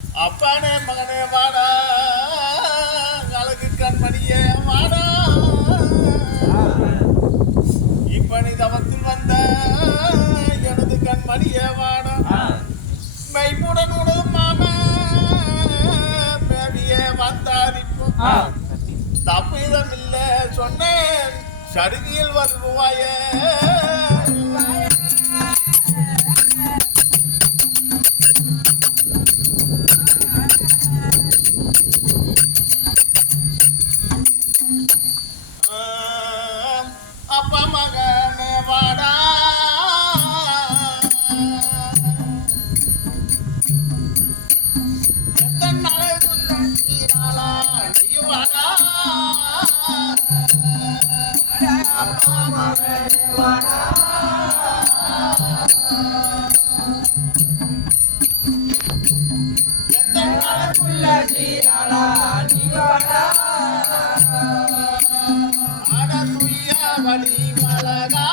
அப்பானே மகனே வாடா, அழகு கண்மணியே வாடா, இப்பணி தவத்தில் வந்த எனது கண்மணியே வாடா, மெய்ப்புடன் உணவு மாம மேவியே வந்தாரிப்பு தப்பிதம் இல்லை சொன்னேன் சடுதியில் வருவாயே அப்பா மகனே வாடா, எத்தனை நாளைக்கு நீராளா நீ வாடா, அப்பா மகனே வாடா, எத்தனை நாளைக்குள்ள நீராளா நீ வாடா, வழி மலகா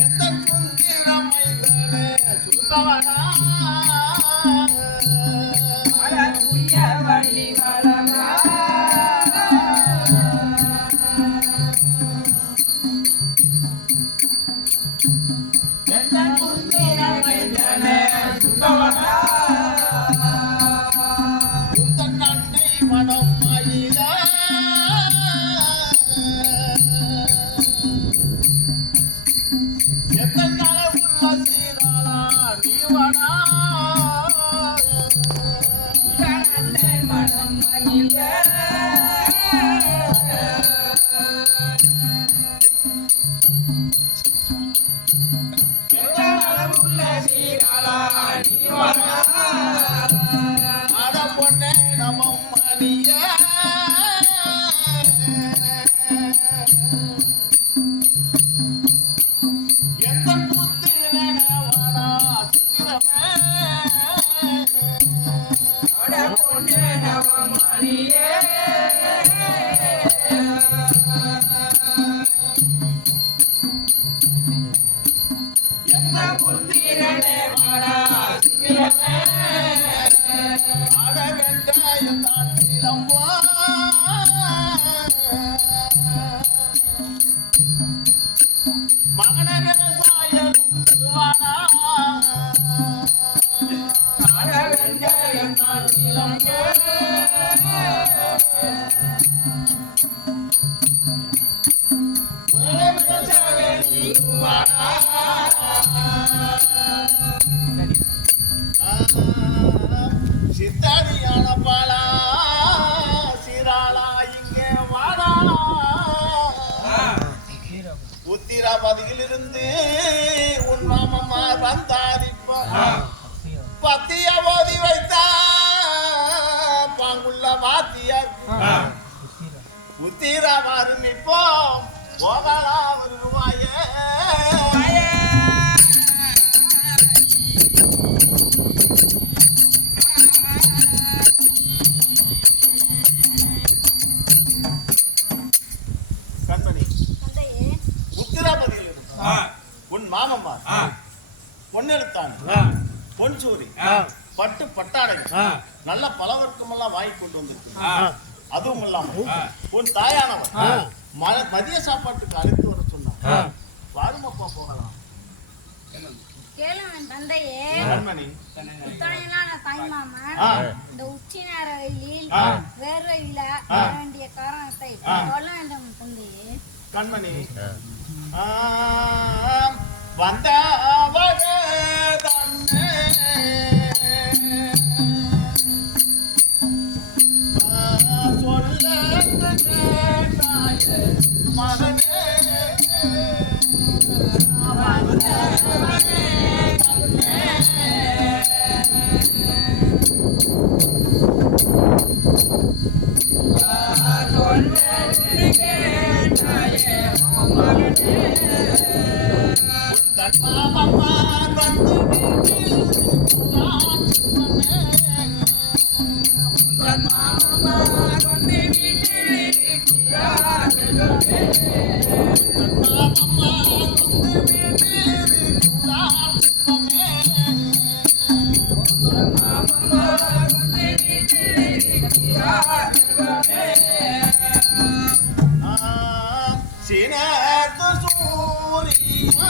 எந்த குந்திரமைகளே சுத்தவனா வழி மலகா எந்த குந்திரமைகளே சுத்தவனா மனம் மயில எத்தனை உள்ள சீராளா நீ வாடா, மனம் மயில எத்தனை உள்ள சீராளா நீ வாடா, அட பொண்ணே நமம் எந்த புத்திரன வாடா சித்திரமே அட பொண்ணே நமம் மணியே எந்த புத்திரன வாடா சித்திரமே அட வெங்காயம் தான் மகன விவசாயம் திருவானா வெங்காயம் தான் சித்தாரியான பாலா சீராளா இங்கே வாடா, உத்திராபதியில் இருந்து உன் மாமம்மா வந்தாரிப்பா பத்திய ஓதி வைத்தா பாங்குள்ள வாத்தியார் உத்திராவாரு நிப்போம் போகலா வருவாயே உன் மாமம்மா பொன்னெழுத்தான் பொன் சூரி பட்டு பட்டாடை நல்ல பலவர்க்கமெல்லாம் வாங்கி கொண்டு வந்திருக்கு. அதுவும் இல்லாம உன் தாயானவர் மதிய சாப்பாட்டுக்கு அழைத்து வர சொன்னார். வாருமப்பா போகலாம். இந்த உச்சி நேர வெயிலில் வேர்வையில வேண்டிய காரணத்தை சொல்ல வேண்டும் தந்தையே. கண்மணி வந்தவரே தன்னே சொல்ல மகனே Mama வந்து வீட்டிலிருக்கிறார் செல்வமே. சினத்து சூரியா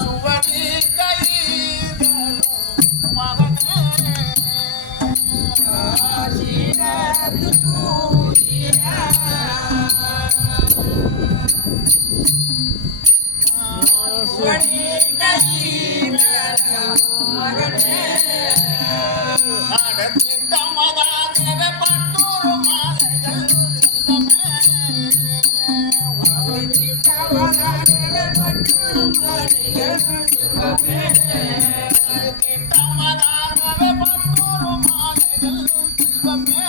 சுவடி கைதலும் மகனே. சினத்து சூரியா சுவடி கைதலும் மகனே. நடத்திட்டமதாகவே பட்டொரு மாலைகள் செல்வமே. நடத்திட்டமதாகவே பட்டொரு மாலைகள் செல்வமே. நடத்திட்டமதாகவே பட்டொரு மாலைகள் செல்வமே.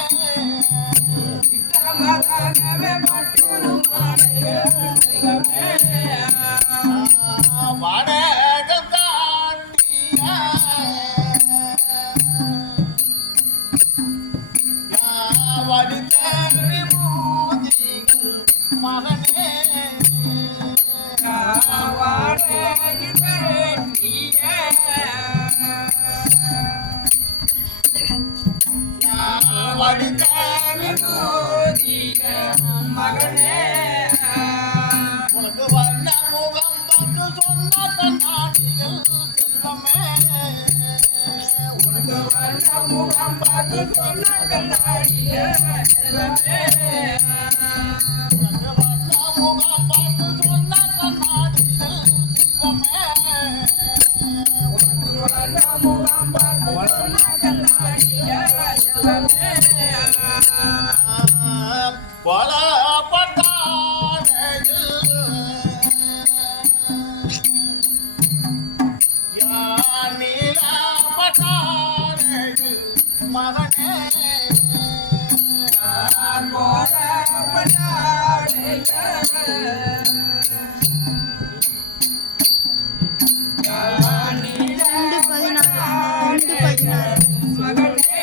நடத்திட்டமதாகவே பட்டொரு மாலைகள் செல்வமே. வாடகள் காட்டிய வடித்தேறி மூதிகள் மகனே. வாடகை வேண்டிய வடித்தேறி மூதிகள் மகனே. உனக்கு வண்ண முகம் பார்த்து சொன்ன கண்ணாடிகள் செல்வமே. உனக்கு வண்ண முகம் பார்த்து சொன்ன கண்ணாடிகள் செல்வமே. உனக்கு வண்ண முகம் பார்த்து சொன்ன கண்ணாடிகள் செல்வமே. உனக்கு வண்ண முகம் பார்த்து சொன்ன கண்ணாடிகள் செல்வமே. மகனே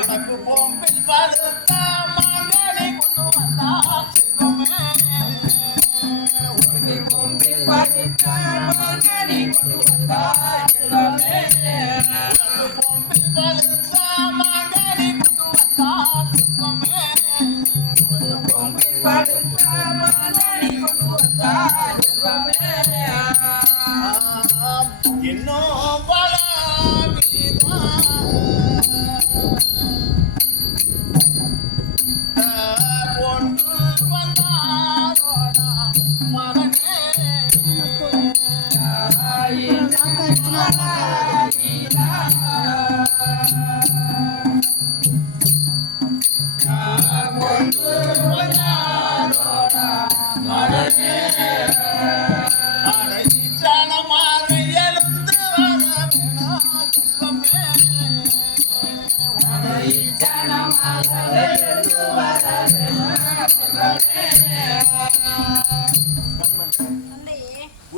உனக்கு பொம்பில் பழுத்த மாங்கனி கொண்டு வந்தார் செல்வமே. உனக்கு பொம்பில் பழுத்த மாங்கனி கொண்டு வந்தார் செல்வமே. உனக்கு பொம்பில் பழுத்த மாங்கனி கொண்டு வந்தார் செல்வமே. உனக்கு பொம்பில் பழுத்த மாங்கனி கொண்டு வந்தார் செல்வமே. இன்னும் பல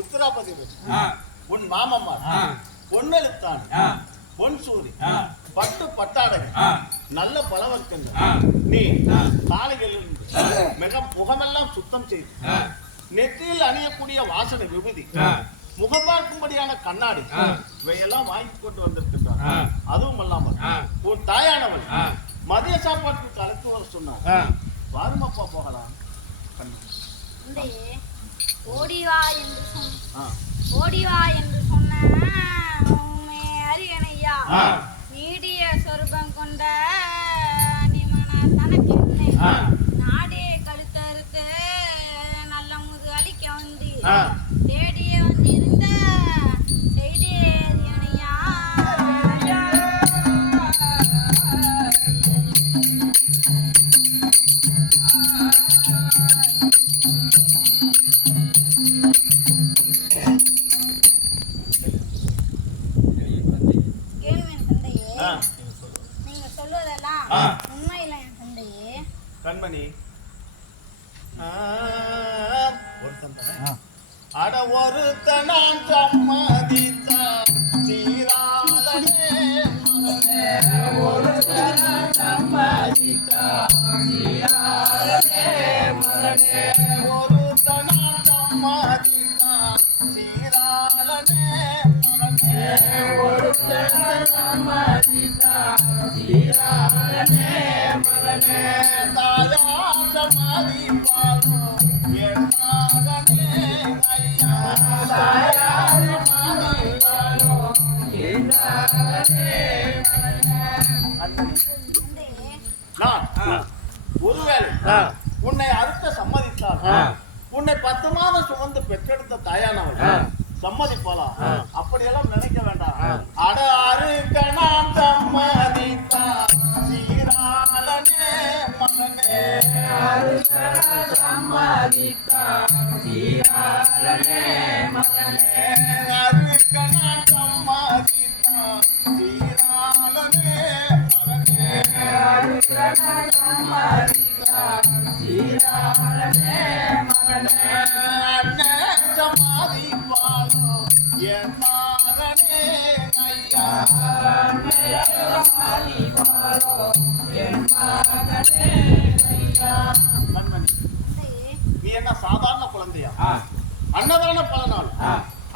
உத்தராபதி உன் மாமம்மா பொன்னெழுத்தான் பொன் சூரி பட்டு பட்டாடகை நல்ல பலவர்க்கங்கள் நீ காலையிலிருந்து மிக முகமெல்லாம் சுத்தம் செய்து நெற்றியில் அணியக்கூடிய வாசனை விபூதி முகம் பார்க்கும்படியான கண்ணாடி இவையெல்லாம் வாங்கி கொண்டு வந்திருக்கின்றார். அதுவும் அல்லாமல் உன் தாயானவள் மதிய சாப்பாட்டுக்கு அழைத்து வர சொன்னார். வாருமப்பா போகலாம். ஓடிவா என்று சொன்ன அரியணையா நீடிய சொருபம் கொண்ட நிமன தனக்கு நாடே கழுத்தறுத்து நல்ல முது அளிக்க வந்து தேடிய வந்திருந்த செய்தியே அரியணையா. நீங்க சொல்வதெல்லாம் உண்மையில என் தந்தையே. கண்மணி அட ஒருத்தனாம் சம்மதித்தா சீராளனே மகனே. ஒருத்தனாம் சம்மதித்தா சீராளனே ஒரு தனாட்டம் மாதிரிதா சீராளனே மகனே ஒரு தனாட்டம் மாதிரிதா சீராளனே மகனே தாயாட்ட மாதிரி பாடும் என் மகனே ஐயா தாயாட்ட மாதிரி பாடும் என் மகனே நான் ஒருவேளை உன்னை அறுக்க சம்மதித்தால் உன்னை 10 மாதம் சுமந்து பெற்றெடுத்த தாயானவள் சம்மதிப்பாளா? அப்படியெல்லாம் நினைக்க வேண்டாம். அட அறுக்க நான் சம்மதித்தா சீராளனே மகனே சம்மதித்தா சீராளனே மகனே அறுக்க நான் சம்மதித்தா சீராளனே மகனே அறுக்க நான் சம்மதித்தா சீராளனே மகனே அண்ணே சமாதி பாலோ என் மகனே ஐயா அண்ணே சமாதி பாலோ என் மகனே ஐயா. கண்மணி, நீ என்ன சாதாரண குழந்தையா? அன்னதான பலனால்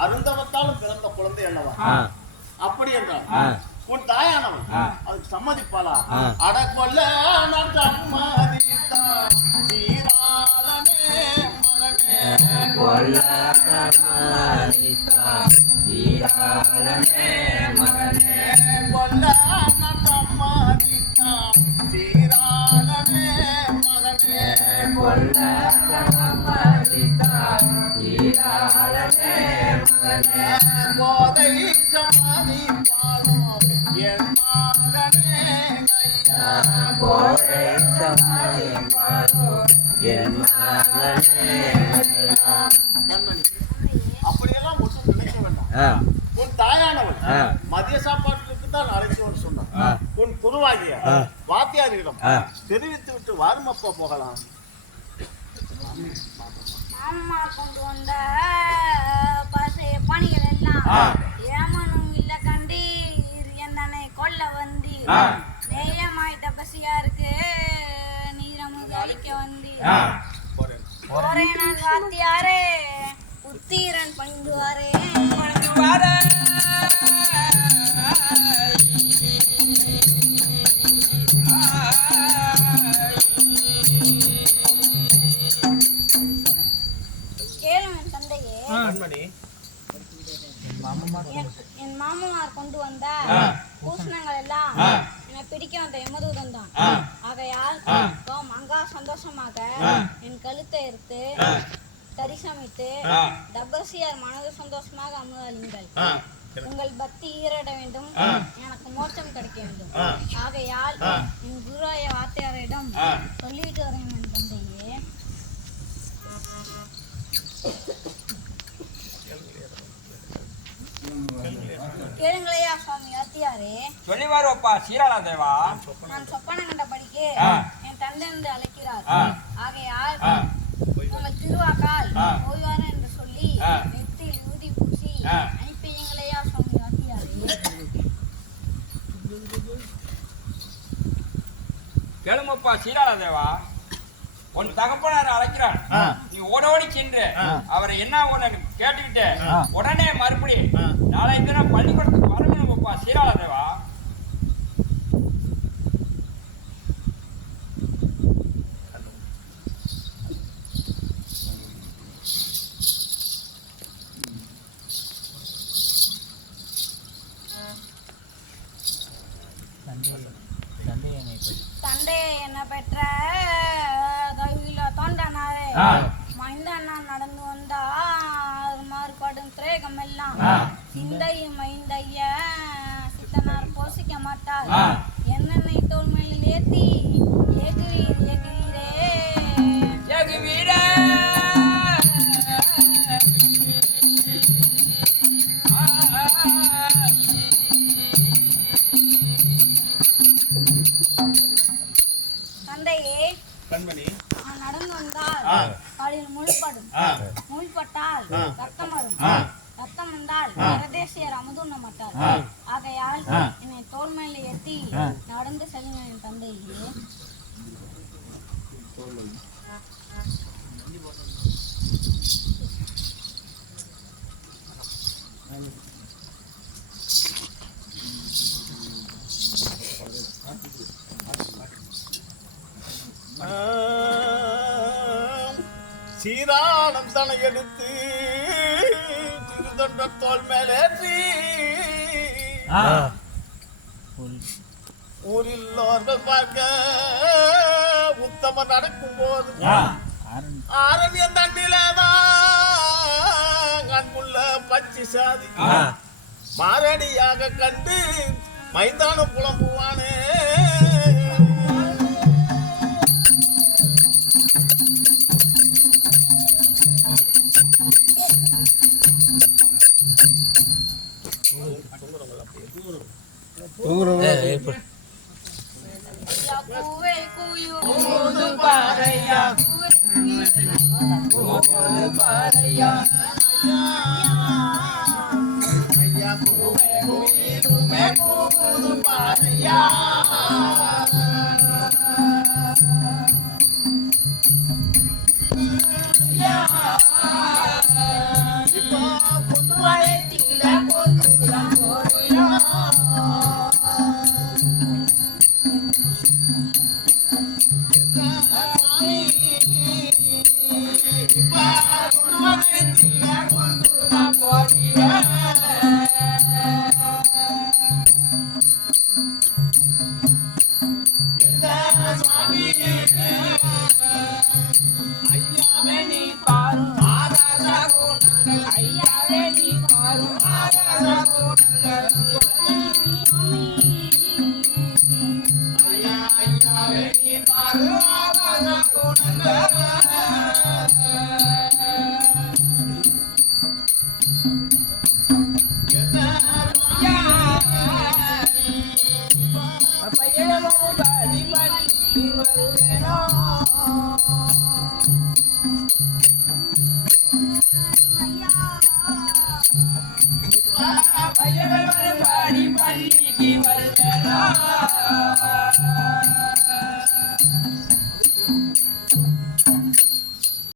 அருந்தவத்தாலும் பிறந்த குழந்தை அல்லவா? அப்படி என்றால் உன் தாயானவன் அதுக்கு சம்மதிப்பாளா? அட கொல்ல நான் சம்மதித்தா சீராளனே மகனே கொல்ல சம்மதித்தா சீராளனே மகனே கொல்ல நான் சம்மதித்தா சீராளனே மகனே கொல்ல சம்மதித்தா சீராளனே மகனே கோதை சமாதி பாடும் என் மகனே ஐயா கோதை சமாதி பாடும் என் மகனே ஐயா. கண்மணி, அப்படியெல்லாம் ஒன்றும் நினைக்க வேண்டாம். உன் தாயானவள் மதிய சாப்பாட்டுக்கு தான் அழைத்தவன் சொன்னான். உன் குருவாகிய வாத்தியாரிடம் தெரிவித்து விட்டு வாருமப்பா போகலாம். அம்மா கொண்டு வந்த பணிகள் எல்லாம் ஏமனும் இல்ல கண்டீர் என்னை கொல்ல வந்தீர் நேயமாயிட்ட பசியாருக்கு நீரமுது அழிக்க வந்தீர் போறேன் நான் வாத்தியாரே உத்தீரன் பணிந்துவாரே என் மாமனார் கொண்டு வந்த பூசணங்கள் எல்லாம் என்னை பிடிக்க வந்த எமதூதன் தான். ஆகையால் மங்கா சந்தோஷமாக என் கழுத்தை எடுத்து தரிசமிட்டு தபசியார் மனது சந்தோஷமாக அமுதாளிங்கள். உங்கள் பக்தி ஈரட வேண்டும், எனக்கு மோட்சம் கிடைக்க வேண்டும். ஆகையால் என் குருவாய வாத்தியாரிடம் சொல்லிவிட்டு வரேன் என் தந்தையே. கேளுங்களையா சுவாமி வாத்தியாரே. சொல்லி வருவப்பா சீராளா தேவா. நான் சொப்பனம் கண்டபடிக்கு என் தந்தை என்று அழைக்கிறார். ஆகையால் உங்கள் திருவாக்கால் ஓய்வார் என்று சொல்லி நெத்தியில் ஊதி பூசி அனுப்பியங்களையா சுவாமி வாத்தியாரே. கேளுமப்பா சீராளா தேவா. உன் தகப்பனார் அழைக்கிறான். நீ ஓடோடி சென்று அவரை என்ன கேட்டுக்கிட்டு உடனே மறுபடி நாளை தினம் பள்ளிக்கூடத்துக்கு வரணும்ப்பா சீராளா தேவா. தந்தை என்ன பெற்ற தொண்டனாரே மைந்தண்ணா நடந்து வந்தார் மாறுபடும் திரேகம் எல்லாம் சிந்தையும் மைந்தைய சித்தனார் போசிக்க மாட்டார். என்னென்னை தோல் மேலில் ஏத்தி ஏகுவீர் ஏகுவீரே தந்தையே. கண்மணி, நடந்து வந்தால் காலில் முள்படும், முள்பட்டால் ரத்தம் வரும், ரத்தம் வந்தால் பிரதேசியர் அமுதுண்ண மாட்டார். ஆகையால் என்னை தோல் மேல ஏற்றி நடந்து செல்லுங்க என் தந்தையே. சீராளம் தனை எடுத்து திருதொண்ட தோல் மேலேற்றி ஊரில்லோர்கள் பார்க்க உத்தம நடக்கும் போது ஆரணிய தண்டிலேதான் கண்முள்ள பச்சை சாதி மாரடியாக கண்டு மைந்தானம் புலம்புவானே. Apa